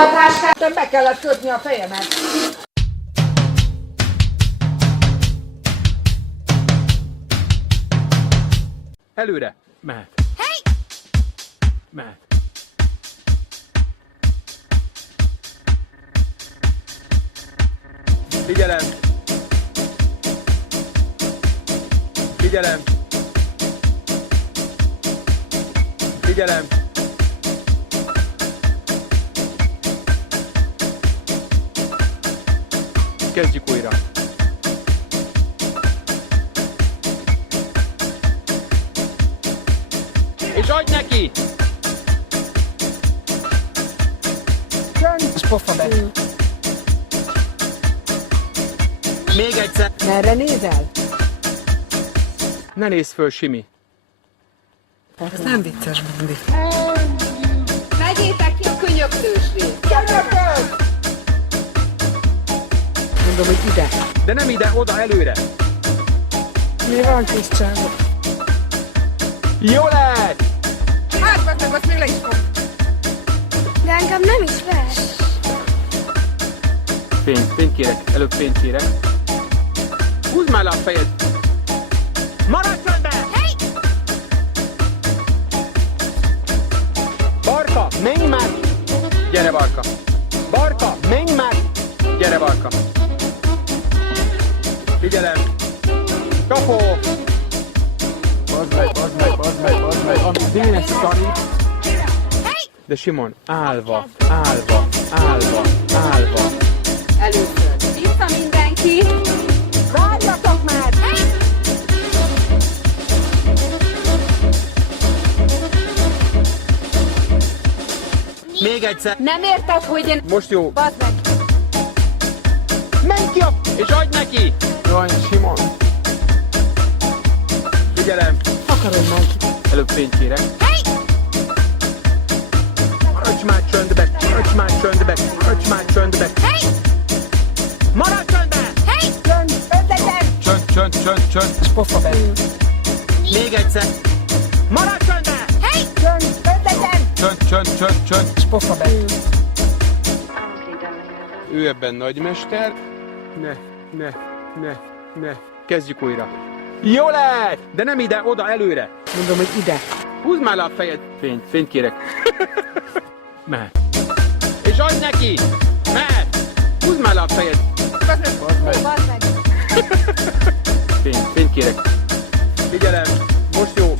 a táskát, be kellett kötni a fejemet. Előre. Mehet. Mehet. Figyelem. Figyelem. Figyelem. Kezdjük újra. És adj neki! És pofa be. Még egyszer. Merre nézel? Ne nézz föl, Simi. Ez nem vicces, Bundi. Vegyétek ki a könyöklősvét! Mondom, hogy ide. De nem ide, oda, előre. Mi van, kis csávó? Jó lett! Hát, meg azt még le is fog. De engem nem is vesz. Fényt kérek, előbb fényt kérek. Húzd már le a fejed! Maradj csöndben! Hey! Barka, menj már! Gyere, Barka! Barka, menj már! Gyere, Barka! Figyelem! Kapó! Bazd meg! Ami dénes szari! De Simon, állva. Először vissza mindenki! Várjatok már! Még egyszer! Nem érted, hogy én... Most jó! Bazd meg! Menj ki és adj neki! Jaj, Simon! Figyelem! Akarom már ki. Előbb fényt kérek. Maradj már csöndbe! Maradj már csöndbe! Maradj már csöndbe! Maradj csöndbe! Csönd, ötletem! Csönd! És pofa be. Még egyszer! Maradj csöndbe! Csönd, ötletem! Csönd! És pofa be. Ő ebben nagymester. Ne. Kezdjük újra. Jó lett! De nem ide, oda, előre. Mondom, hogy ide. Húzd már le a fejed. Fényt kérek. Mehet. És adj neki! Mehet! Húzd már le a fejed. Bazd meg! Fényt kérek. Figyelem. Most jó.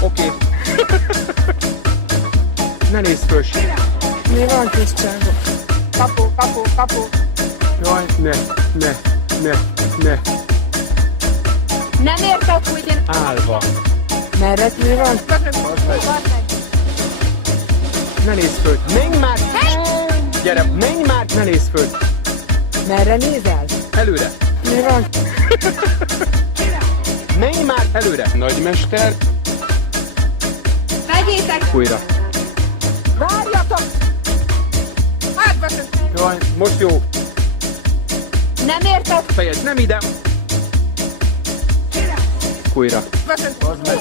Oké. Ne nézz föl, Simi. Mi van, kis csávó? Kapó! Jaj, ne. Nem érted, hogy én... Állva. Merre mi van? Bazd meg! Ne nézz föl. Menj már! Gyere, menj már! Ne nézz föl. Merre nézel? Előre. Mi van? Menj már előre. Nagymester. Vegyétek! Újra. Várjatok! Hát, Jaj, most jó. Nem érted? Fejed nem ide. Újra. Bazd meg!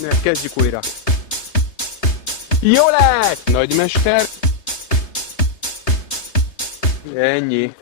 Ne. Kezdjük újra. Jó lett! Nagymester. Ennyi.